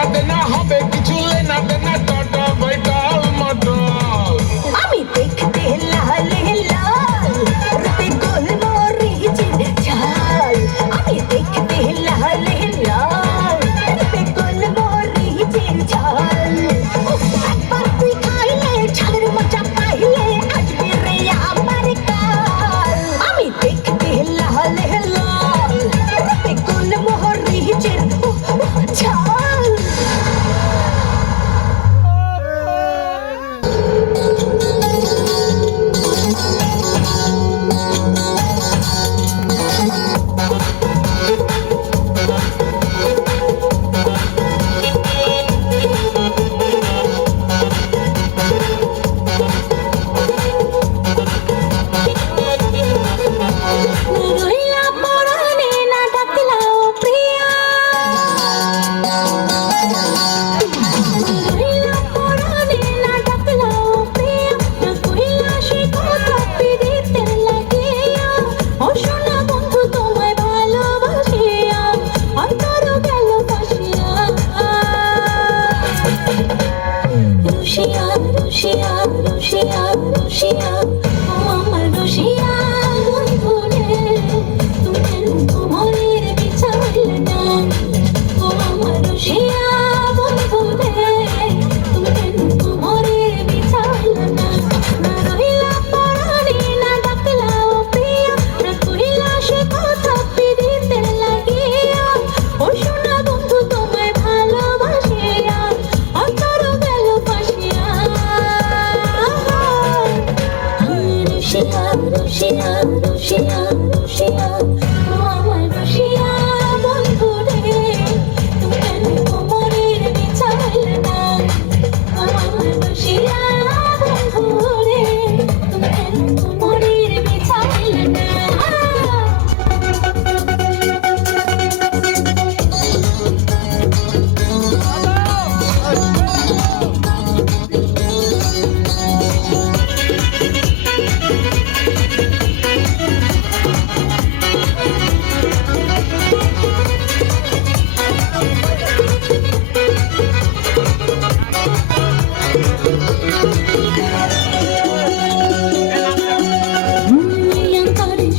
টাকা দেনা হবে কিছু লেনা দেনা টাটা বাইটাল মাটাল আমি দেখতে লাল লাল রূপে গোলমরিচের ঝাল আমি দেখতে লাল লাল রূপে গোলমরিচের ঝাল একবার তুই খাইলে ঝালের মজা পাইলে আসবে রে আমার কাল আমি দেখতে লাল লাল রূপে গোলমরিচের ঝাল রইলা পরাণে না ডাকলাও প্রিয়া রইলা পরাণে না ডাকলাও প্রিয়া না কইলা সে কথা পিরিতের লাগিয়া ও সোনা বন্ধু তোমায় ভালোবাসিয়া অন্তর গেল ফাঁসিয়া রুশিয়া রুশিয়া রুশিয়া রুশিয়া ও আমার রুশিয়া বন্ধু রে তুমি কোমরের বিছাইলে না ও আমার রুশিয়া বন্ধু রে তুমি কোমরের বিছাইলে না না রইলা পরাণে না ডাকলাও প্রিয়া না কইলা সে কথা পিরিতের লাগিয়া ও সোনা বন্ধু তোমায় ভালোবাসিয়া অন্তর গেল ফাঁসিয়া রুশিয়া রুশিয়া রুশিয়া রুশিয়া ও আমার রুশিয়া বন্ধু রে তুমি কোমরের বিছাইলে না ও আমার রুশিয়া বন্ধু রে তুমি কোমরের বিছাইলে না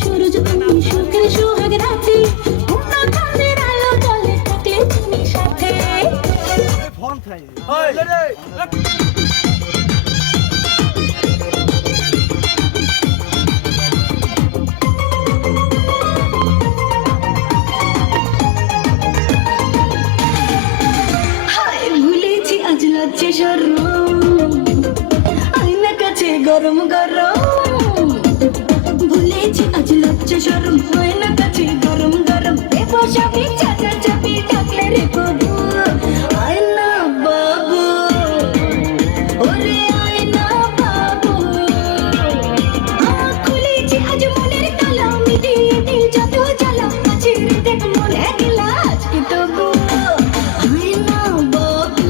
সূর্য তুমি সুখের সোহাগ রাতে পূর্ণ চাঁদের আলো জলে থাকলে তুমি সাথে হায় ভুলেছি আজ লজ্জে সরম আয়না কাছে গরম গরম ভুলেছি আজ লজ্জে সরম আয়না কাছে গরম গরম দেব সবই চাচা চাপি ডাকলে রে কবু আয়না বাবু ওরে আয়না বাবু খুলেছি আজ মনের তালা মিটিয়ে দিল যত জ্বালা কাছে দেখ মনে গেলা আজকে তবু আয়না বাবু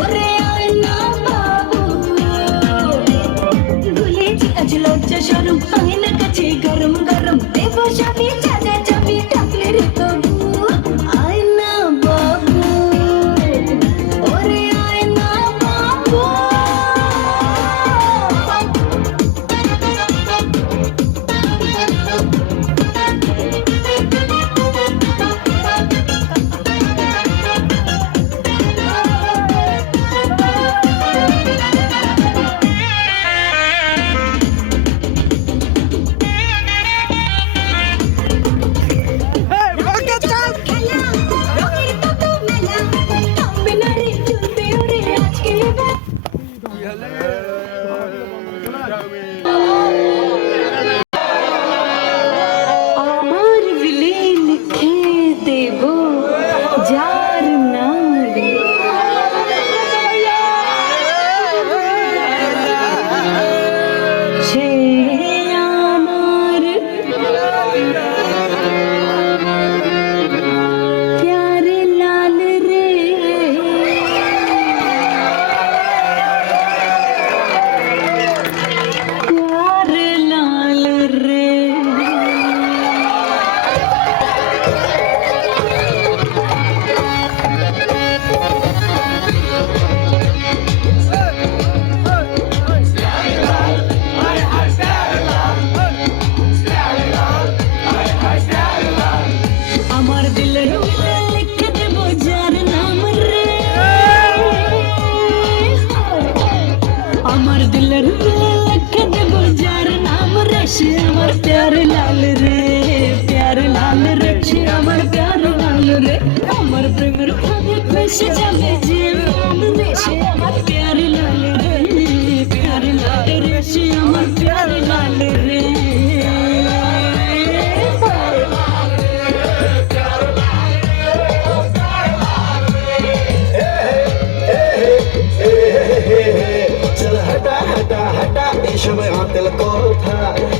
ওরে আয়না বাবু मिश जावे जीवन रेशे আমার प्यार लाल रेशे আমার प्यार लाल रे चल हटा हटा हटा एसब आतिल কথা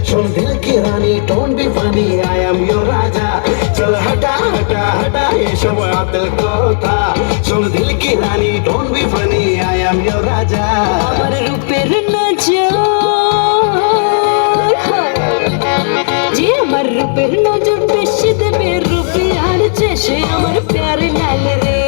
শোন দিল কি রানী don't be funny I am your রাজা চল হটা হটা হটা এসব আতিল কথা শোন দিল কি রানী don't be funny I am your রাজা আমার রূপের নজর যে আমার রূপের নজর বেশি দেবে রূপে আর চেষে আমার